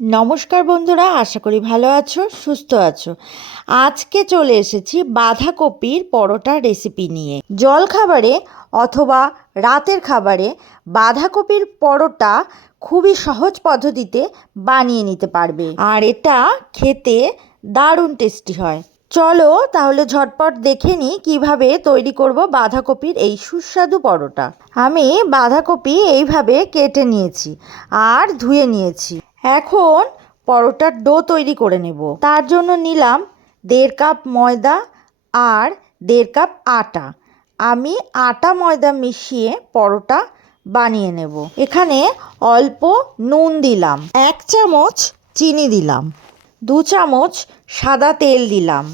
নমস্কার বন্ধুরা, আশা করি ভালো আছো, সুস্থ আছো। আজকে চলে এসেছি বাঁধাকপির পরোটা রেসিপি নিয়ে। জল খাবারে অথবা রাতের খাবারে বাঁধাকপির পরোটা খুবই সহজ পদ্ধতিতে বানিয়ে নিতে পারবে। আর এটা খেতে দারুণ টেস্টি হয়। চলো তাহলে ঝটপট দেখে নিই কীভাবে তৈরি করব বাঁধাকপির এই সুস্বাদু পরোটা। আমি বাঁধাকপি এইভাবে কেটে নিয়েছি আর ধুয়ে নিয়েছি। এখন পরোটার ডো তৈরি করে নেব। তার জন্য নিলাম দেড় কাপ ময়দা আর দেড় কাপ আটা। আমি আটা ময়দা মিশিয়ে পরোটা বানিয়ে নেব। এখানে অল্প নুন দিলাম, এক চামচ চিনি দিলাম, দু চামচ সাদা তেল দিলাম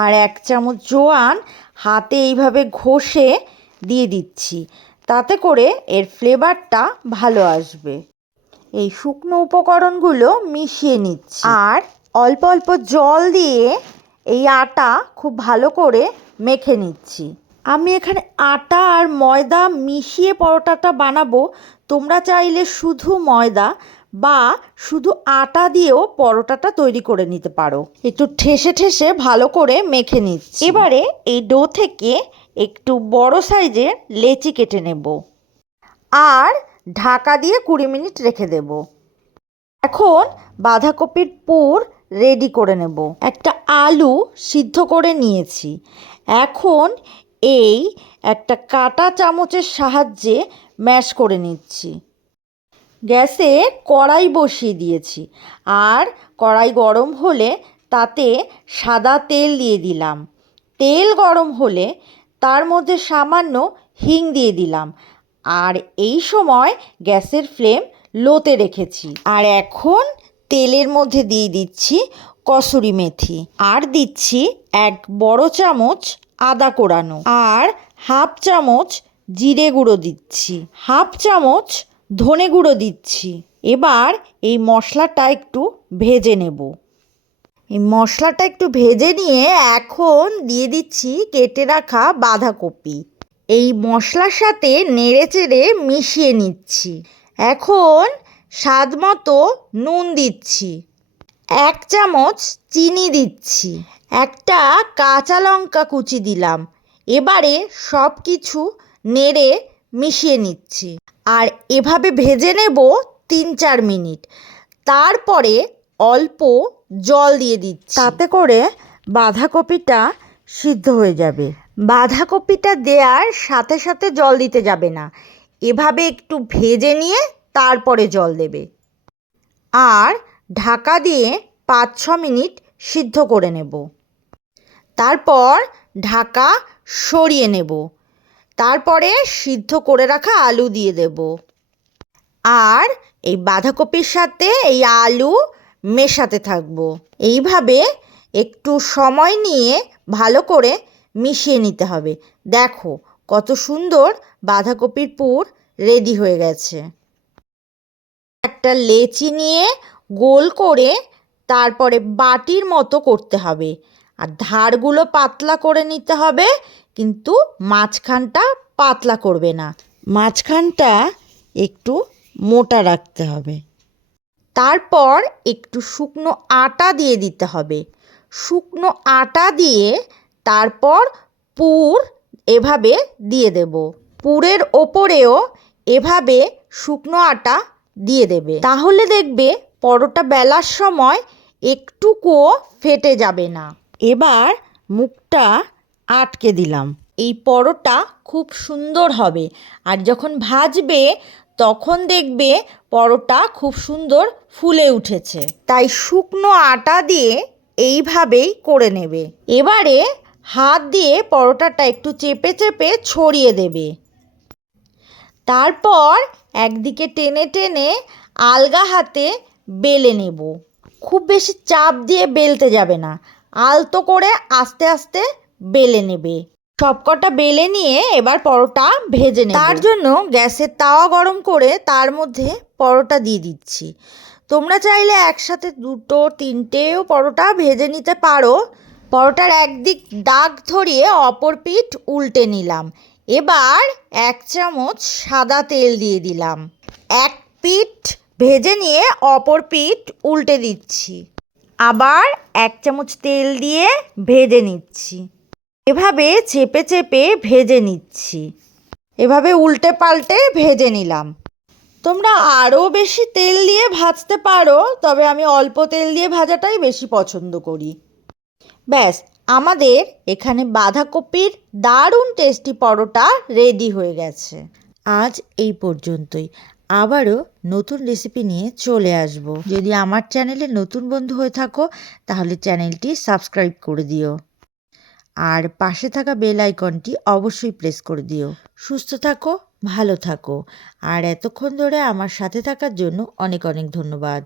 আর এক চামচ জোয়ান হাতে এইভাবে ঘষে দিয়ে দিচ্ছি। তাতে করে এর ফ্লেভারটা ভালো আসবে। এই শুকনো উপকরণগুলো মিশিয়ে নিচ্ছি। আর অল্প অল্প জল দিয়ে এই আটা খুব ভালো করে মেখে নিচ্ছি। আমি এখানে আটা আর ময়দা মিশিয়ে পরোটাটা বানাবো। তোমরা চাইলে শুধু ময়দা বা শুধু আটা দিয়েও পরোটাটা তৈরি করে নিতে পারো। একটু ঠেসে ঠেসে ভালো করে মেখে নিচ্ছি। এবারে এই ডো থেকে একটু বড় সাইজের লেচি কেটে নেব। আর ঢাকা দিয়ে কুড়ি মিনিট রেখে দেব। এখন বাঁধাকপির পুর রেডি করে নেব। একটা আলু সিদ্ধ করে নিয়েছি। এখন এই একটা কাটা চামচের সাহায্যে ম্যাশ করে নিচ্ছি। গ্যাসে কড়াই বসিয়ে দিয়েছি। আর কড়াই গরম হলে তাতে সাদা তেল দিয়ে দিলাম। তেল গরম হলে তার মধ্যে সামান্য হিং দিয়ে দিলাম। আর এই সময় গ্যাসের ফ্লেম লোতে রেখেছি। আর এখন তেলের মধ্যে দিয়ে দিচ্ছি কসুরি মেথি। আর দিচ্ছি এক বড় চামচ আদা কোড়ানো আর হাফ চামচ জিরে গুঁড়ো দিচ্ছি। হাফ চামচ ধনে গুঁড়ো দিচ্ছি। এবার এই মশলাটা একটু ভেজে নেব। এই মশলাটা একটু ভেজে নিয়ে এখন দিয়ে দিচ্ছি কেটে রাখা বাঁধাকপি। এই মশলার সাথে নেড়ে চেড়ে মিশিয়ে নিচ্ছি। এখন স্বাদ মতো নুন দিচ্ছি। এক চামচ চিনি দিচ্ছি। একটা কাঁচা লঙ্কা কুচি দিলাম। এবারে সব কিছু নেড়ে মিশিয়ে নিচ্ছি। আর এভাবে ভেজে নেব তিন চার মিনিট। তারপরে অল্প জল দিয়ে দিচ্ছি। তাতে করে বাঁধাকপিটা সিদ্ধ হয়ে যাবে। বাঁধাকপিটা দেওয়ার সাথে সাথে জল দিতে যাবে না। এভাবে একটু ভেজে নিয়ে তারপরে জল দেবে। আর ঢাকা দিয়ে পাঁচ ছ মিনিট সিদ্ধ করে নেব। তারপর ঢাকা সরিয়ে নেব। তারপরে সিদ্ধ করে রাখা আলু দিয়ে দেব। আর এই বাঁধাকপির সাথে এই আলু মেশাতে থাকব। এইভাবে একটু সময় নিয়ে ভালো করে মিশিয়ে নিতে হবে। দেখো কত সুন্দর বাঁধাকপির পুর রেডি হয়ে গেছে। একটা লেচি নিয়ে গোল করে তারপরে বাটির মতো করতে হবে। আর ধারগুলো পাতলা করে নিতে হবে, কিন্তু মাঝখানটা পাতলা করবে না। মাঝখানটা একটু মোটা রাখতে হবে। তারপর একটু শুকনো আটা দিয়ে দিতে হবে। শুকনো আটা দিয়ে তারপর পুর এভাবে দিয়ে দেব। পুরের ওপরেও এভাবে শুকনো আটা দিয়ে দেবে। তাহলে দেখবে পরোটা বেলার সময় একটুকুও ফেটে যাবে না। এবার মুখটা আটকে দিলাম। এই পরোটা খুব সুন্দর হবে। আর যখন ভাজবে, তখন দেখবে পরোটা খুব সুন্দর ফুলে উঠেছে। তাই শুকনো আটা দিয়ে এইভাবেই করে নেবে। এবারে হাত দিয়ে পরোটাটা একটু চেপে চেপে ছড়িয়ে দেবে। তারপর একদিকে টেনে টেনে আলগা হাতে বেলে নেব। খুব বেশি চাপ দিয়ে বেলতে যাবে না। আলতো করে আস্তে আস্তে বেলে নেবে। সবকটা বেলে নিয়ে এবার পরোটা ভেজে নেব। তার জন্য গ্যাসের তাওয়া গরম করে তার মধ্যে পরোটা দিয়ে দিচ্ছি। তোমরা চাইলে একসাথে দুটো তিনটেও পরোটা ভেজে নিতে পারো। পরোটার একদিক দাগ ধরিয়ে অপর পিঠ উল্টে নিলাম। এবার এক চামচ সাদা তেল দিয়ে দিলাম। এক পিঠ ভেজে নিয়ে অপর পিঠ উল্টে দিচ্ছি। আবার এক চামচ তেল দিয়ে ভেজে নিচ্ছি। এভাবে চেপে চেপে ভেজে নিচ্ছি। এভাবে উল্টে পাল্টে ভেজে নিলাম। তোমরা আরও বেশি তেল দিয়ে ভাজতে পারো, তবে আমি অল্প তেল দিয়ে ভাজাটাই বেশি পছন্দ করি। ব্যাস, আমাদের এখানে বাঁধাকপির দারুণ টেস্টি পরোটা রেডি হয়ে গেছে। আজ এই পর্যন্তই। আবারও নতুন রেসিপি নিয়ে চলে আসব। যদি আমার চ্যানেলে নতুন বন্ধু হয়ে থাকো, তাহলে চ্যানেলটি সাবস্ক্রাইব করে দিও। আর পাশে থাকা বেল আইকনটি অবশ্যই প্রেস করে দিও। সুস্থ থাকো। ভালো থাকো। আর এতক্ষণ ধরে আমার সাথে থাকার জন্য অনেক অনেক ধন্যবাদ।